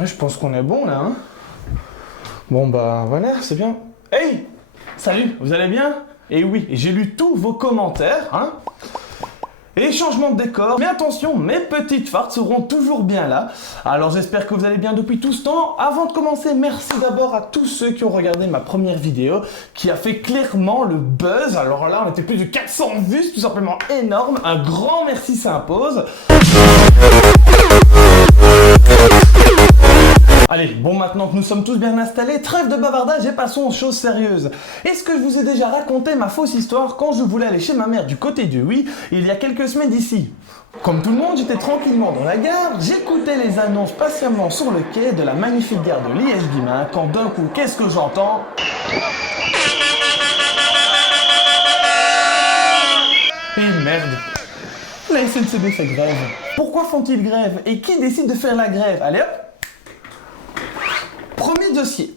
Ouais, je pense qu'on est bon là, hein. Bon bah voilà, c'est bien. Hey! Salut, vous allez bien? Et oui, j'ai lu tous vos commentaires, hein. Et changement de décor, mais attention, mes petites farces seront toujours bien là. Alors j'espère que vous allez bien depuis tout ce temps. Avant de commencer, merci d'abord à tous ceux qui ont regardé ma première vidéo, qui a fait clairement le buzz. Alors là, on était plus de 400 vues, c'est tout simplement énorme. Un grand merci s'impose. Allez, bon, maintenant que nous sommes tous bien installés, trêve de bavardage et passons aux choses sérieuses. Est-ce que je vous ai déjà raconté ma fausse histoire quand je voulais aller chez ma mère du côté du oui, il y a quelques semaines d'ici? Comme tout le monde, j'étais tranquillement dans la gare, j'écoutais les annonces patiemment sur le quai de la magnifique gare de Liège-Guillemins, quand d'un coup, qu'est-ce que j'entends? Et merde! La SNCB fait grève. Pourquoi font-ils grève? Et qui décide de faire la grève? Allez hop! Premier dossier.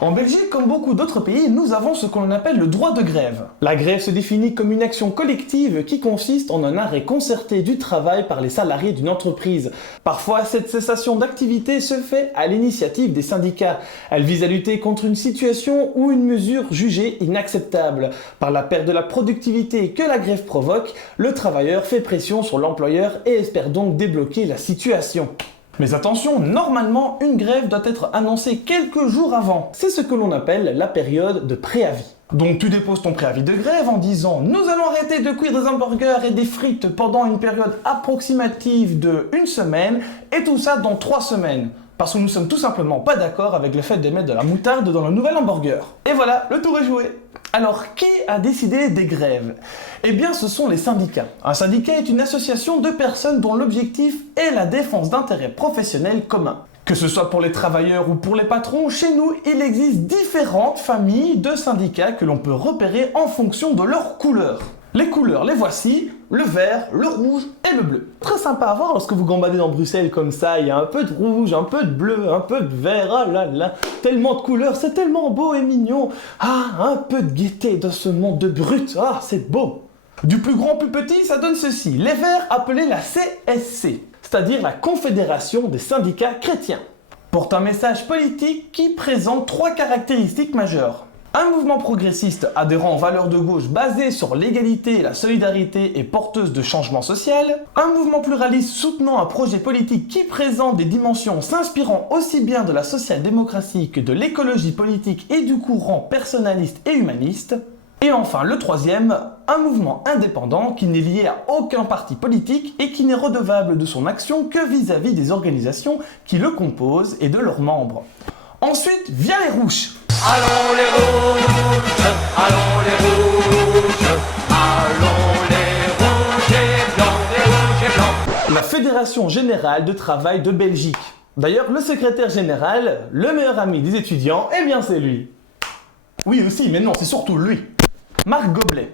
En Belgique, comme beaucoup d'autres pays, nous avons ce qu'on appelle le droit de grève. La grève se définit comme une action collective qui consiste en un arrêt concerté du travail par les salariés d'une entreprise. Parfois, cette cessation d'activité se fait à l'initiative des syndicats. Elle vise à lutter contre une situation ou une mesure jugée inacceptable. Par la perte de la productivité que la grève provoque, le travailleur fait pression sur l'employeur et espère donc débloquer la situation. Mais attention, normalement, une grève doit être annoncée quelques jours avant. C'est ce que l'on appelle la période de préavis. Donc tu déposes ton préavis de grève en disant « Nous allons arrêter de cuire des hamburgers et des frites pendant une période approximative de 1 semaine et tout ça dans 3 semaines. » Parce que nous sommes tout simplement pas d'accord avec le fait de mettre de la moutarde dans le nouvel hamburger. Et voilà, le tour est joué. Alors, qui a décidé des grèves? Eh bien, ce sont les syndicats. Un syndicat est une association de personnes dont l'objectif est la défense d'intérêts professionnels communs. Que ce soit pour les travailleurs ou pour les patrons, chez nous, il existe différentes familles de syndicats que l'on peut repérer en fonction de leur couleur. Les couleurs, les voici, le vert, le rouge et le bleu. Très sympa à voir lorsque vous gambadez dans Bruxelles comme ça, il y a un peu de rouge, un peu de bleu, un peu de vert, ah là là, tellement de couleurs, c'est tellement beau et mignon. Ah, un peu de gaieté dans ce monde de brut, ah, c'est beau. Du plus grand au plus petit, ça donne ceci, les verts appelés la CSC, c'est-à-dire la Confédération des syndicats chrétiens, portent un message politique qui présente 3 caractéristiques majeures. Un mouvement progressiste adhérent aux valeurs de gauche basé sur l'égalité, la solidarité et porteuse de changement social. Un mouvement pluraliste soutenant un projet politique qui présente des dimensions s'inspirant aussi bien de la social-démocratie que de l'écologie politique et du courant personnaliste et humaniste. Et enfin, le troisième, un mouvement indépendant qui n'est lié à aucun parti politique et qui n'est redevable de son action que vis-à-vis des organisations qui le composent et de leurs membres. Ensuite, vient les rouges. Allons les rouges, allons les rouges, allons les rouges et blancs, les rouges et blancs. La Fédération Générale de Travail de Belgique. D'ailleurs, le secrétaire général, le meilleur ami des étudiants, eh bien c'est lui. Oui aussi, mais non, c'est surtout lui. Marc Goblet.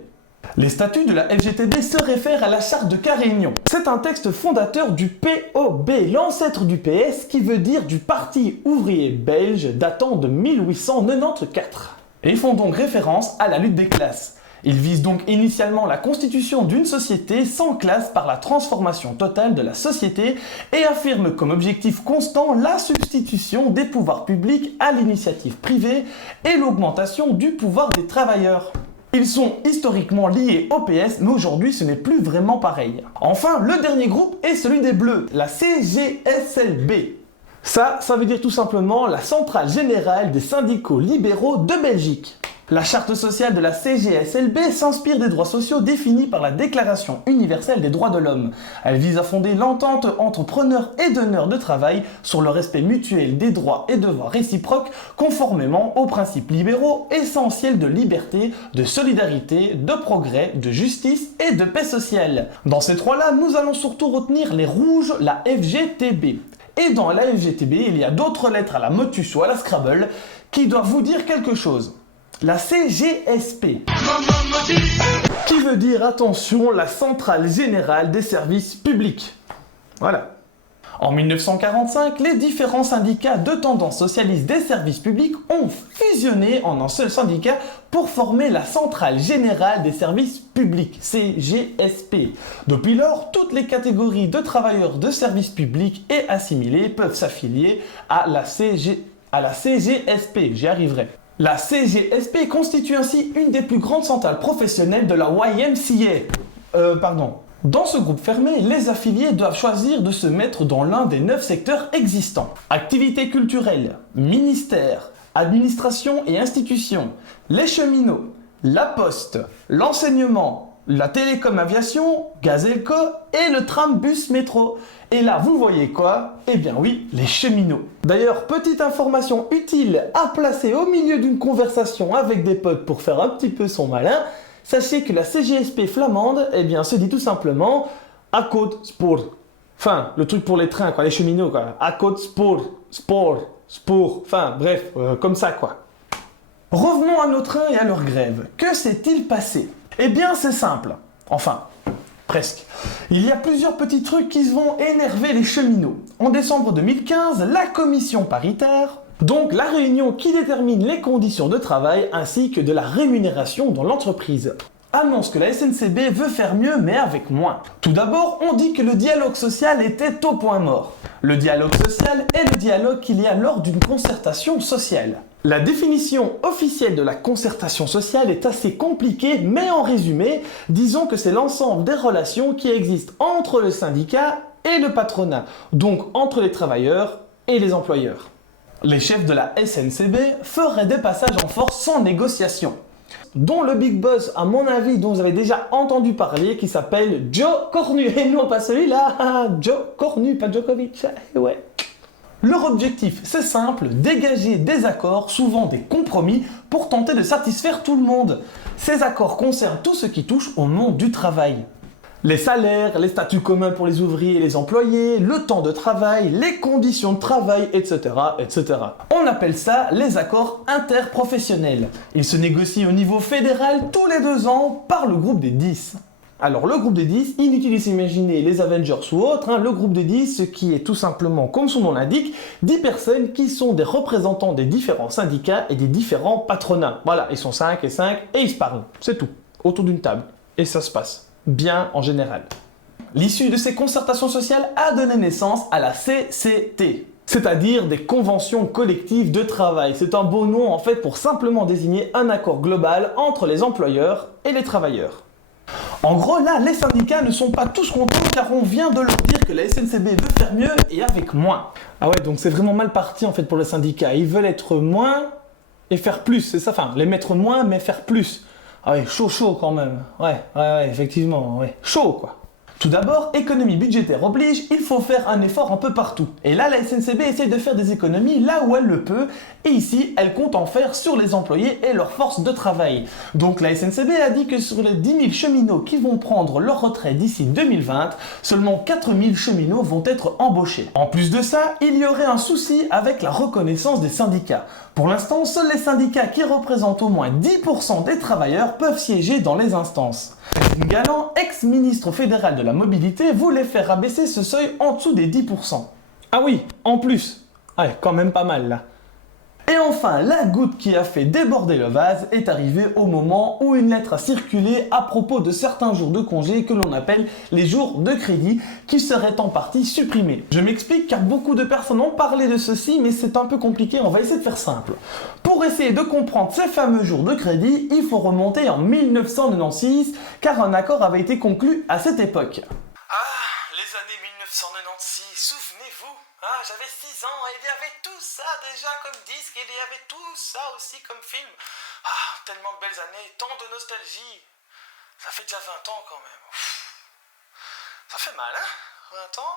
Les statuts de la FGTB se réfèrent à la charte de Carignan. C'est un texte fondateur du POB, l'ancêtre du PS, qui veut dire du Parti ouvrier belge datant de 1894. Et ils font donc référence à la lutte des classes. Ils visent donc initialement la constitution d'une société sans classe par la transformation totale de la société et affirment comme objectif constant la substitution des pouvoirs publics à l'initiative privée et l'augmentation du pouvoir des travailleurs. Ils sont historiquement liés au PS, mais aujourd'hui ce n'est plus vraiment pareil. Enfin, le dernier groupe est celui des Bleus, la CGSLB. Ça veut dire tout simplement la Centrale Générale des Syndicaux Libéraux de Belgique. La charte sociale de la CGSLB s'inspire des droits sociaux définis par la Déclaration universelle des droits de l'homme. Elle vise à fonder l'entente entre preneurs et donneurs de travail sur le respect mutuel des droits et devoirs réciproques conformément aux principes libéraux essentiels de liberté, de solidarité, de progrès, de justice et de paix sociale. Dans ces trois-là, nous allons surtout retenir les rouges, la FGTB. Et dans la FGTB, il y a d'autres lettres à la motus ou à la Scrabble qui doivent vous dire quelque chose. La CGSP, qui veut dire, attention, la Centrale Générale des Services Publics. Voilà. En 1945, les différents syndicats de tendance socialiste des services publics ont fusionné en un seul syndicat pour former la Centrale Générale des Services Publics, CGSP. Depuis lors, toutes les catégories de travailleurs de services publics et assimilés peuvent s'affilier à la CGSP, j'y arriverai. La CGSP constitue ainsi une des plus grandes centrales professionnelles de la YMCA. Dans ce groupe fermé, les affiliés doivent choisir de se mettre dans l'un des 9 secteurs existants. Activités culturelles, ministères, administration et institutions, les cheminots, la poste, l'enseignement, la télécom-aviation, Gazelco et le tram-bus-métro. Et là, vous voyez quoi? Eh bien oui, les cheminots. D'ailleurs, petite information utile à placer au milieu d'une conversation avec des potes pour faire un petit peu son malin. Sachez que la CGSP flamande, eh bien, se dit tout simplement Akkoord Spoor. Enfin, le truc pour les trains, quoi, les cheminots, quoi. Akkoord Spoor, spoor. Enfin, bref, comme ça, quoi. Revenons à nos trains et à leur grève. Que s'est-il passé? Eh bien, c'est simple. Enfin, presque. Il y a plusieurs petits trucs qui vont énerver les cheminots. En décembre 2015, la commission paritaire, donc la réunion qui détermine les conditions de travail ainsi que de la rémunération dans l'entreprise, annonce que la SNCB veut faire mieux mais avec moins. Tout d'abord, on dit que le dialogue social était au point mort. Le dialogue social est le dialogue qu'il y a lors d'une concertation sociale. La définition officielle de la concertation sociale est assez compliquée, mais en résumé, disons que c'est l'ensemble des relations qui existent entre le syndicat et le patronat, donc entre les travailleurs et les employeurs. Les chefs de la SNCB feraient des passages en force sans négociation, dont le big boss, à mon avis, dont vous avez déjà entendu parler, qui s'appelle Joe Cornu, et non pas celui-là, Joe Cornu, pas Djokovic, ouais. Leur objectif, c'est simple, dégager des accords, souvent des compromis, pour tenter de satisfaire tout le monde. Ces accords concernent tout ce qui touche au monde du travail. Les salaires, les statuts communs pour les ouvriers et les employés, le temps de travail, les conditions de travail, etc., etc. On appelle ça les accords interprofessionnels. Ils se négocient au niveau fédéral tous les 2 ans par le groupe des 10. Alors le groupe des 10, inutile de s'imaginer les Avengers ou autres, le groupe des 10, ce qui est tout simplement, comme son nom l'indique, 10 personnes qui sont des représentants des différents syndicats et des différents patronats. Voilà, ils sont 5 et 5 et ils se parlent, c'est tout, autour d'une table. Et ça se passe bien en général. L'issue de ces concertations sociales a donné naissance à la CCT, c'est-à-dire des conventions collectives de travail. C'est un beau nom en fait pour simplement désigner un accord global entre les employeurs et les travailleurs. En gros, là, les syndicats ne sont pas tous contents car on vient de leur dire que la SNCB veut faire mieux et avec moins. Ah ouais, donc c'est vraiment mal parti en fait pour les syndicats. Ils veulent être moins et faire plus, c'est ça, enfin, les mettre moins mais faire plus. Ah ouais, chaud quand même. Ouais, effectivement, ouais. Chaud quoi. Tout d'abord, économie budgétaire oblige, il faut faire un effort un peu partout. Et là, la SNCB essaie de faire des économies là où elle le peut, et ici, elle compte en faire sur les employés et leur force de travail. Donc la SNCB a dit que sur les 10 000 cheminots qui vont prendre leur retraite d'ici 2020, seulement 4 000 cheminots vont être embauchés. En plus de ça, il y aurait un souci avec la reconnaissance des syndicats. Pour l'instant, seuls les syndicats qui représentent au moins 10% des travailleurs peuvent siéger dans les instances. Galland, ex-ministre fédéral de la mobilité, voulait faire abaisser ce seuil en dessous des 10%. Ah oui, en plus. Ouais, quand même pas mal là. Et enfin, la goutte qui a fait déborder le vase est arrivée au moment où une lettre a circulé à propos de certains jours de congé que l'on appelle les jours de crédit, qui seraient en partie supprimés. Je m'explique car beaucoup de personnes ont parlé de ceci, mais c'est un peu compliqué, on va essayer de faire simple. Pour essayer de comprendre ces fameux jours de crédit, il faut remonter en 1996, car un accord avait été conclu à cette époque. Ah, les années 1996, souvenez-vous, j'avais 6 ans et il y avait tout ça déjà comme disque, et il y avait tout ça aussi comme film. Ah, tellement de belles années, tant de nostalgie. Ça fait déjà 20 ans quand même. Ça fait mal, hein? 20 ans?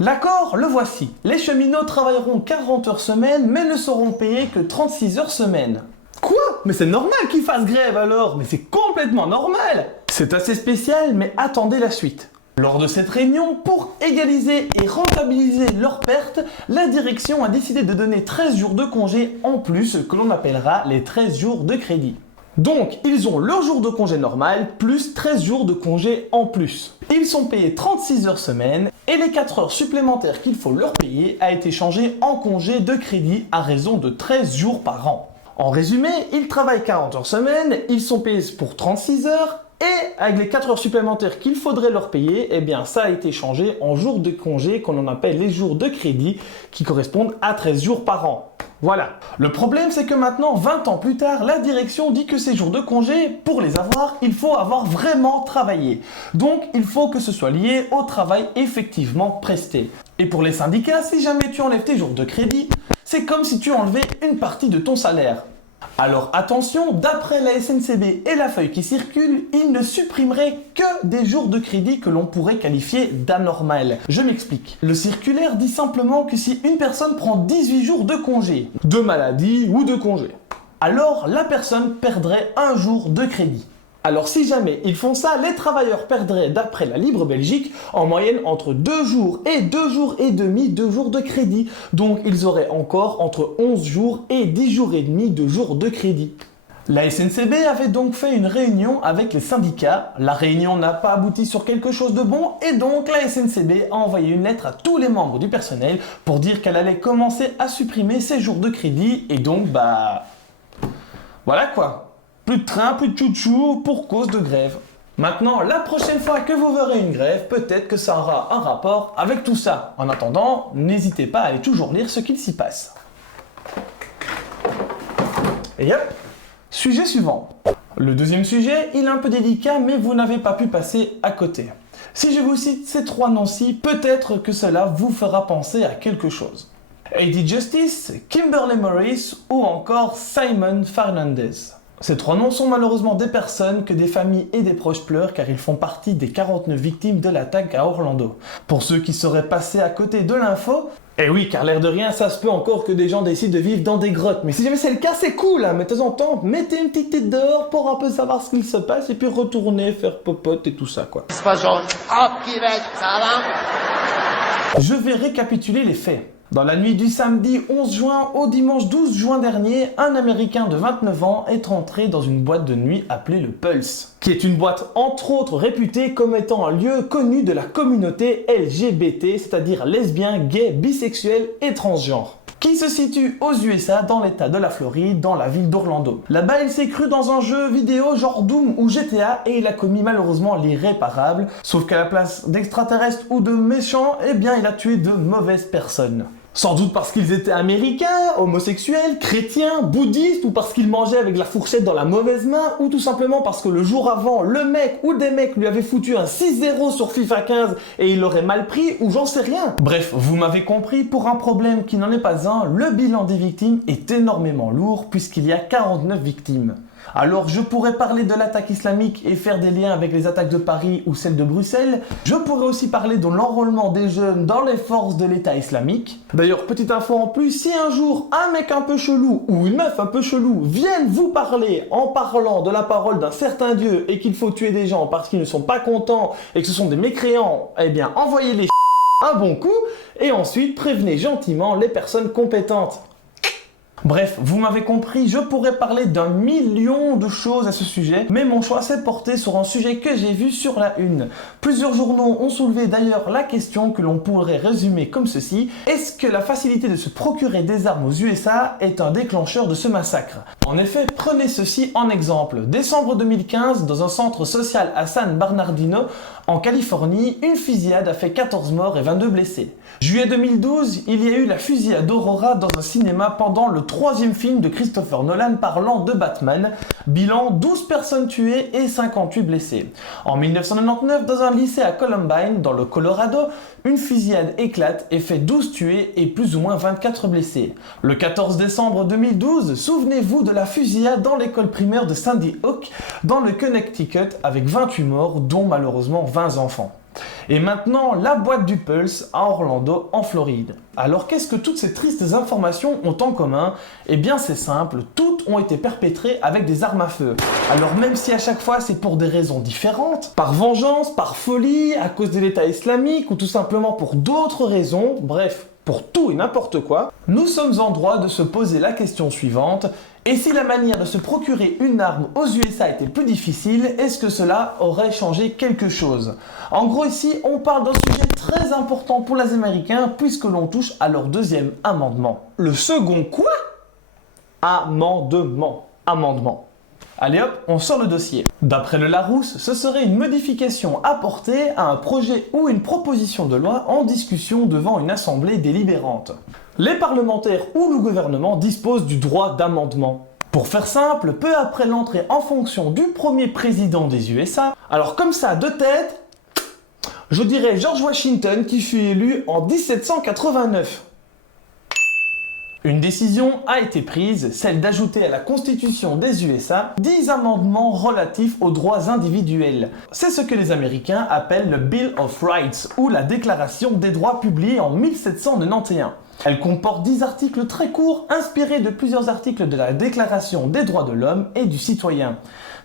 L'accord, le voici. Les cheminots travailleront 40 heures semaine, mais ne seront payés que 36 heures semaine. Quoi? Mais c'est normal qu'ils fassent grève alors? Mais c'est complètement normal! C'est assez spécial, mais attendez la suite. Lors de cette réunion, pour égaliser et rentabiliser leurs pertes, la direction a décidé de donner 13 jours de congé en plus, que l'on appellera les 13 jours de crédit. Donc, ils ont leur jour de congé normal, plus 13 jours de congé en plus. Ils sont payés 36 heures semaine, et les 4 heures supplémentaires qu'il faut leur payer a été changé en congé de crédit à raison de 13 jours par an. En résumé, ils travaillent 40 heures semaine, ils sont payés pour 36 heures, et avec les 4 heures supplémentaires qu'il faudrait leur payer, eh bien ça a été changé en jours de congé qu'on en appelle les jours de crédit qui correspondent à 13 jours par an. Voilà. Le problème, c'est que maintenant, 20 ans plus tard, la direction dit que ces jours de congé, pour les avoir, il faut avoir vraiment travaillé. Donc, il faut que ce soit lié au travail effectivement presté. Et pour les syndicats, si jamais tu enlèves tes jours de crédit, c'est comme si tu enlevais une partie de ton salaire. Alors attention, d'après la SNCB et la feuille qui circule, ils ne supprimeraient que des jours de crédit que l'on pourrait qualifier d'anormal. Je m'explique. Le circulaire dit simplement que si une personne prend 18 jours de congé, de maladie ou de congé, alors la personne perdrait un jour de crédit. Alors si jamais ils font ça, les travailleurs perdraient, d'après la Libre Belgique, en moyenne entre 2 jours et 2 jours et demi de jours de crédit. Donc ils auraient encore entre 11 jours et 10 jours et demi de jours de crédit. La SNCB avait donc fait une réunion avec les syndicats. La réunion n'a pas abouti sur quelque chose de bon et donc la SNCB a envoyé une lettre à tous les membres du personnel pour dire qu'elle allait commencer à supprimer ces jours de crédit et donc voilà quoi. Plus de train, plus de chouchou pour cause de grève. Maintenant, la prochaine fois que vous verrez une grève, peut-être que ça aura un rapport avec tout ça. En attendant, n'hésitez pas à aller toujours lire ce qu'il s'y passe. Et hop, sujet suivant. Le deuxième sujet, il est un peu délicat, mais vous n'avez pas pu passer à côté. Si je vous cite ces 3 noms-ci, peut-être que cela vous fera penser à quelque chose. Eddie Justice, Kimberly Morris ou encore Simon Fernandez. Ces 3 noms sont malheureusement des personnes que des familles et des proches pleurent car ils font partie des 49 victimes de l'attaque à Orlando. Pour ceux qui seraient passés à côté de l'info, eh oui, car l'air de rien, ça se peut encore que des gens décident de vivre dans des grottes. Mais si jamais c'est le cas, c'est cool, hein. Mais de temps en temps, mettez une petite tête dehors pour un peu savoir ce qu'il se passe et puis retournez faire popote et tout ça, quoi. Je vais récapituler les faits. Dans la nuit du samedi 11 juin au dimanche 12 juin dernier, un Américain de 29 ans est rentré dans une boîte de nuit appelée le Pulse, qui est une boîte entre autres réputée comme étant un lieu connu de la communauté LGBT, c'est-à-dire lesbiens, gays, bisexuels et transgenres, qui se situe aux USA dans l'état de la Floride, dans la ville d'Orlando. Là-bas, il s'est cru dans un jeu vidéo genre Doom ou GTA et il a commis malheureusement l'irréparable, sauf qu'à la place d'extraterrestres ou de méchants, eh bien il a tué de mauvaises personnes. Sans doute parce qu'ils étaient américains, homosexuels, chrétiens, bouddhistes, ou parce qu'ils mangeaient avec la fourchette dans la mauvaise main, ou tout simplement parce que le jour avant, le mec ou des mecs lui avaient foutu un 6-0 sur FIFA 15 et il l'aurait mal pris, ou j'en sais rien. Bref, vous m'avez compris, pour un problème qui n'en est pas un, le bilan des victimes est énormément lourd puisqu'il y a 49 victimes. Alors je pourrais parler de l'attaque islamique et faire des liens avec les attaques de Paris ou celles de Bruxelles. Je pourrais aussi parler de l'enrôlement des jeunes dans les forces de l'État islamique. D'ailleurs, petite info en plus, si un jour un mec un peu chelou ou une meuf un peu chelou viennent vous parler en parlant de la parole d'un certain Dieu et qu'il faut tuer des gens parce qu'ils ne sont pas contents et que ce sont des mécréants, eh bien envoyez-les un bon coup et ensuite prévenez gentiment les personnes compétentes. Bref, vous m'avez compris, je pourrais parler d'un million de choses à ce sujet, mais mon choix s'est porté sur un sujet que j'ai vu sur la une. Plusieurs journaux ont soulevé d'ailleurs la question que l'on pourrait résumer comme ceci: est-ce que la facilité de se procurer des armes aux USA est un déclencheur de ce massacre? En effet, prenez ceci en exemple. Décembre 2015, dans un centre social à San Bernardino, en Californie, une fusillade a fait 14 morts et 22 blessés. Juillet 2012, il y a eu la fusillade d'Aurora dans un cinéma pendant le 3e film de Christopher Nolan parlant de Batman. Bilan, 12 personnes tuées et 58 blessés. En 1999, dans un lycée à Columbine, dans le Colorado, une fusillade éclate et fait 12 tués et plus ou moins 24 blessés. Le 14 décembre 2012, souvenez-vous de la fusillade dans l'école primaire de Sandy Hook, dans le Connecticut, avec 28 morts, dont malheureusement 20 enfants. Et maintenant, la boîte du Pulse à Orlando, en Floride. Alors qu'est-ce que toutes ces tristes informations ont en commun? Eh bien c'est simple, toutes ont été perpétrées avec des armes à feu. Alors même si à chaque fois c'est pour des raisons différentes, par vengeance, par folie, à cause de l'État islamique ou tout simplement pour d'autres raisons, bref, pour tout et n'importe quoi, nous sommes en droit de se poser la question suivante: Et si la manière de se procurer une arme aux USA était plus difficile, est-ce que cela aurait changé quelque chose? En gros ici, on parle d'un sujet très important pour les Américains puisque l'on touche à leur deuxième amendement. Le second quoi? Amendement. Allez hop, on sort le dossier. D'après le Larousse, ce serait une modification apportée à un projet ou une proposition de loi en discussion devant une assemblée délibérante. Les parlementaires ou le gouvernement disposent du droit d'amendement. Pour faire simple, peu après l'entrée en fonction du premier président des USA, alors comme ça de tête, je dirais George Washington qui fut élu en 1789. Une décision a été prise, celle d'ajouter à la Constitution des USA 10 amendements relatifs aux droits individuels. C'est ce que les Américains appellent le Bill of Rights ou la Déclaration des droits publiée en 1791. Elle comporte 10 articles très courts inspirés de plusieurs articles de la Déclaration des droits de l'homme et du citoyen.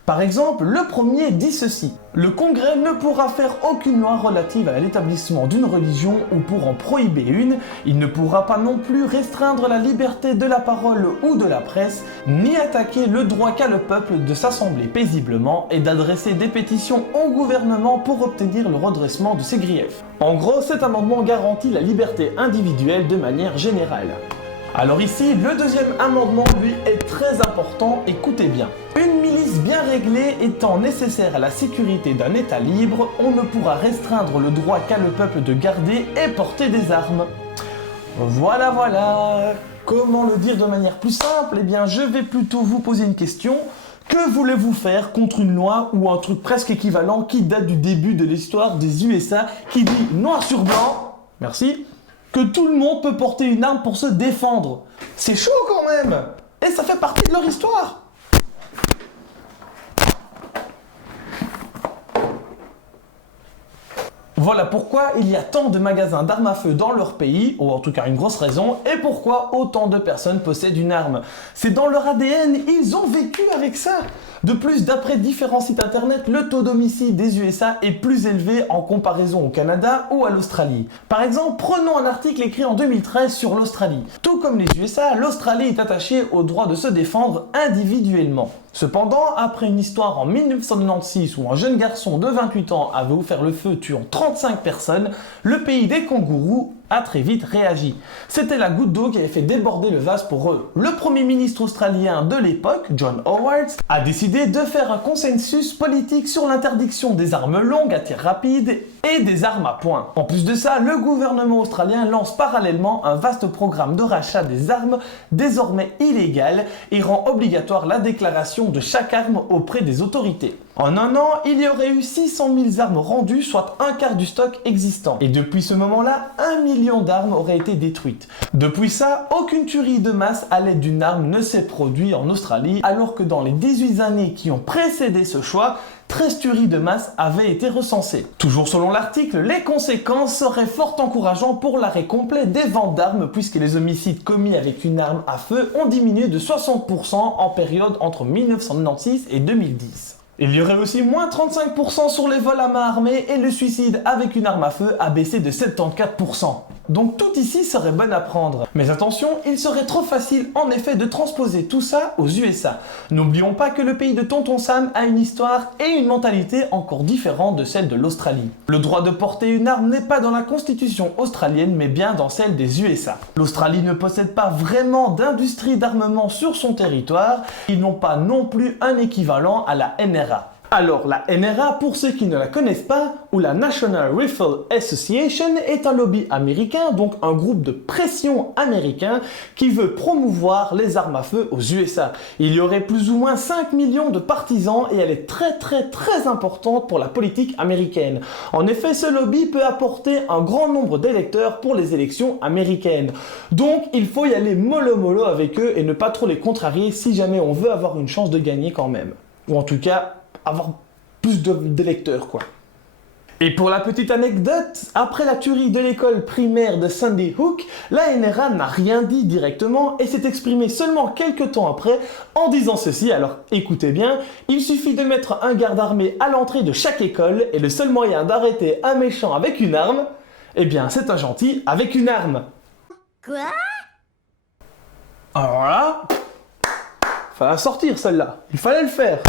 Par exemple, le premier dit ceci. Le Congrès ne pourra faire aucune loi relative à l'établissement d'une religion ou pour en prohiber une. Il ne pourra pas non plus restreindre la liberté de la parole ou de la presse, ni attaquer le droit qu'a le peuple de s'assembler paisiblement et d'adresser des pétitions au gouvernement pour obtenir le redressement de ses griefs. En gros, cet amendement garantit la liberté individuelle de manière générale. Alors ici, le deuxième amendement, lui, est très important, écoutez bien. Une milice bien réglée étant nécessaire à la sécurité d'un État libre, on ne pourra restreindre le droit qu'a le peuple de garder et porter des armes. Voilà. Comment le dire de manière plus simple? Eh bien, je vais plutôt vous poser une question. Que voulez-vous faire contre une loi ou un truc presque équivalent qui date du début de l'histoire des USA qui dit noir sur blanc, merci, que tout le monde peut porter une arme pour se défendre? C'est chaud quand même! Et ça fait partie de leur histoire! Voilà pourquoi il y a tant de magasins d'armes à feu dans leur pays, ou en tout cas une grosse raison, et pourquoi autant de personnes possèdent une arme. C'est dans leur ADN, ils ont vécu avec ça. De plus, d'après différents sites internet, le taux d'homicide des USA est plus élevé en comparaison au Canada ou à l'Australie. Par exemple, prenons un article écrit en 2013 sur l'Australie. Tout comme les USA, l'Australie est attachée au droit de se défendre individuellement. Cependant, après une histoire en 1996 où un jeune garçon de 28 ans avait offert le feu tuant 35 personnes, le pays des kangourous a très vite réagi. C'était la goutte d'eau qui avait fait déborder le vase pour eux. Le premier ministre australien de l'époque, John Howard, a décidé de faire un consensus politique sur l'interdiction des armes longues à tir rapide et des armes à poing. En plus de ça, le gouvernement australien lance parallèlement un vaste programme de rachat des armes désormais illégales et rend obligatoire la déclaration de chaque arme auprès des autorités. En un an, il y aurait eu 600 000 armes rendues, soit un quart du stock existant. Et depuis ce moment-là, 1 million d'armes auraient été détruites. Depuis ça, aucune tuerie de masse à l'aide d'une arme ne s'est produite en Australie, alors que dans les 18 années qui ont précédé ce choix, 13 tueries de masse avaient été recensées. Toujours selon l'article, les conséquences seraient fort encourageantes pour l'arrêt complet des ventes d'armes puisque les homicides commis avec une arme à feu ont diminué de 60% en période entre 1996 et 2010. Il y aurait aussi moins 35% sur les vols à main armée et le suicide avec une arme à feu a baissé de 74%. Donc tout ici serait bon à prendre. Mais attention, il serait trop facile en effet de transposer tout ça aux USA. N'oublions pas que le pays de Tonton Sam a une histoire et une mentalité encore différentes de celle de l'Australie. Le droit de porter une arme n'est pas dans la constitution australienne mais bien dans celle des USA. L'Australie ne possède pas vraiment d'industrie d'armement sur son territoire. Ils n'ont pas non plus un équivalent à la NRA. Alors, la NRA, pour ceux qui ne la connaissent pas, ou la National Rifle Association, est un lobby américain, donc un groupe de pression américain qui veut promouvoir les armes à feu aux USA. Il y aurait plus ou moins 5 millions de partisans et elle est très importante pour la politique américaine. En effet, ce lobby peut apporter un grand nombre d'électeurs pour les élections américaines. Donc, il faut y aller mollo avec eux et ne pas trop les contrarier si jamais on veut avoir une chance de gagner quand même. Ou en tout cas, avoir plus d'électeurs, quoi. Et pour la petite anecdote, après la tuerie de l'école primaire de Sandy Hook, la NRA n'a rien dit directement et s'est exprimée seulement quelques temps après en disant ceci, alors écoutez bien, il suffit de mettre un garde armé à l'entrée de chaque école et le seul moyen d'arrêter un méchant avec une arme, eh bien c'est un gentil avec une arme. Quoi? Alors là, Fallait la sortir celle-là. Il fallait le faire.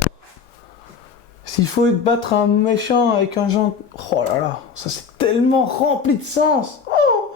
S'il faut battre un méchant avec un genre... Oh là là, ça c'est tellement rempli de sens. Oh,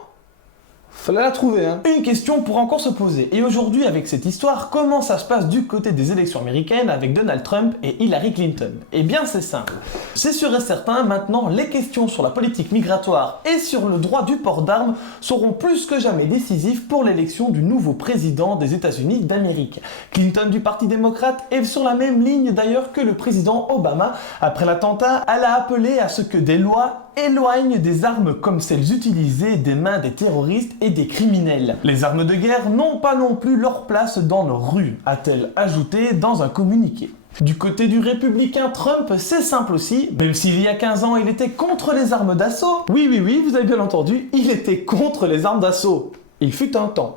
fallait la trouver, hein. Une question pour encore se poser. Et aujourd'hui, avec cette histoire, comment ça se passe du côté des élections américaines avec Donald Trump et Hillary Clinton? Eh bien, c'est simple. C'est sûr et certain, maintenant, les questions sur la politique migratoire et sur le droit du port d'armes seront plus que jamais décisives pour l'élection du nouveau président des États-Unis d'Amérique. Clinton du Parti démocrate est sur la même ligne d'ailleurs que le président Obama. Après l'attentat, elle a appelé à ce que des lois éloignent des armes comme celles utilisées des mains des terroristes et des criminels. Les armes de guerre n'ont pas non plus leur place dans nos rues, a-t-elle ajouté dans un communiqué. Du côté du républicain Trump, c'est simple aussi, même s'il y a 15 ans il était contre les armes d'assaut. Oui, vous avez bien entendu, il était contre les armes d'assaut. Il fut un temps.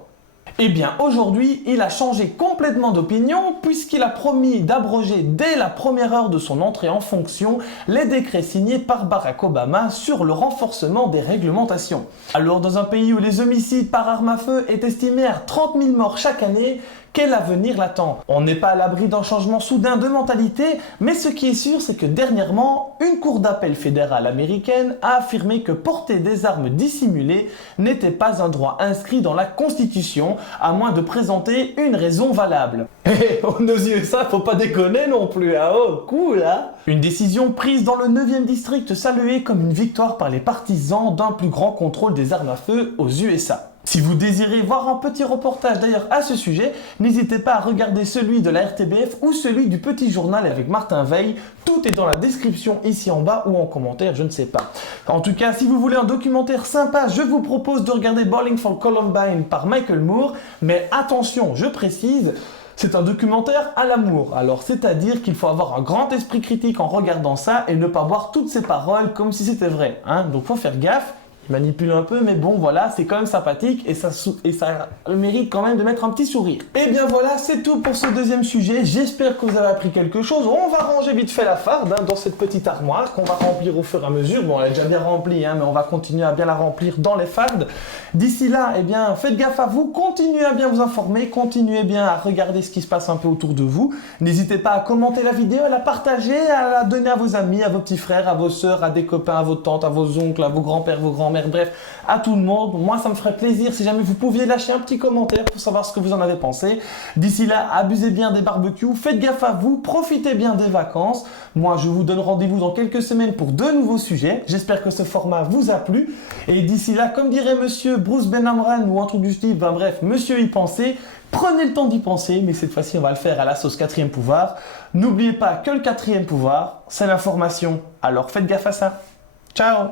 Eh bien aujourd'hui, il a changé complètement d'opinion puisqu'il a promis d'abroger dès la première heure de son entrée en fonction les décrets signés par Barack Obama sur le renforcement des réglementations. Alors dans un pays où les homicides par arme à feu est estimé à 30 000 morts chaque année, quel avenir l'attend? On n'est pas à l'abri d'un changement soudain de mentalité, mais ce qui est sûr, c'est que dernièrement, une cour d'appel fédérale américaine a affirmé que porter des armes dissimulées n'était pas un droit inscrit dans la Constitution, à moins de présenter une raison valable. Hé, aux USA, faut pas déconner non plus, hein? Oh, cool, hein? Une décision prise dans le 9e district saluée comme une victoire par les partisans d'un plus grand contrôle des armes à feu aux USA. Si vous désirez voir un petit reportage d'ailleurs à ce sujet, n'hésitez pas à regarder celui de la RTBF ou celui du Petit Journal avec Martin Veil. Tout est dans la description ici en bas ou en commentaire, je ne sais pas. En tout cas, si vous voulez un documentaire sympa, je vous propose de regarder Bowling for Columbine par Michael Moore. Mais attention, je précise, c'est un documentaire à l'amour. Alors, c'est-à-dire qu'il faut avoir un grand esprit critique en regardant ça et ne pas voir toutes ces paroles comme si c'était vrai, hein. Donc, faut faire gaffe. Il manipule un peu, mais bon, voilà, c'est quand même sympathique et ça mérite quand même de mettre un petit sourire. Et bien voilà, c'est tout pour ce deuxième sujet. J'espère que vous avez appris quelque chose. On va ranger vite fait la farde hein, dans cette petite armoire qu'on va remplir au fur et à mesure. Bon, elle est déjà bien remplie, hein, mais on va continuer à bien la remplir dans les fardes. D'ici là, eh bien, faites gaffe à vous, continuez à bien vous informer, continuez bien à regarder ce qui se passe un peu autour de vous. N'hésitez pas à commenter la vidéo, à la partager, à la donner à vos amis, à vos petits frères, à vos sœurs, à des copains, à vos tantes, à vos oncles, à vos grands-pères, vos grands-mères, bref, à tout le monde. Moi, ça me ferait plaisir si jamais vous pouviez lâcher un petit commentaire pour savoir ce que vous en avez pensé. D'ici là, abusez bien des barbecues, faites gaffe à vous, profitez bien des vacances. Moi, je vous donne rendez-vous dans quelques semaines pour de nouveaux sujets. J'espère que ce format vous a plu. Et d'ici là, comme dirait monsieur Bruce Ben Amran ou un truc du style, ben bref, monsieur y pensez, prenez le temps d'y penser, mais cette fois-ci, on va le faire à la sauce 4e pouvoir. N'oubliez pas que le 4e pouvoir, c'est l'information. Alors faites gaffe à ça. Ciao!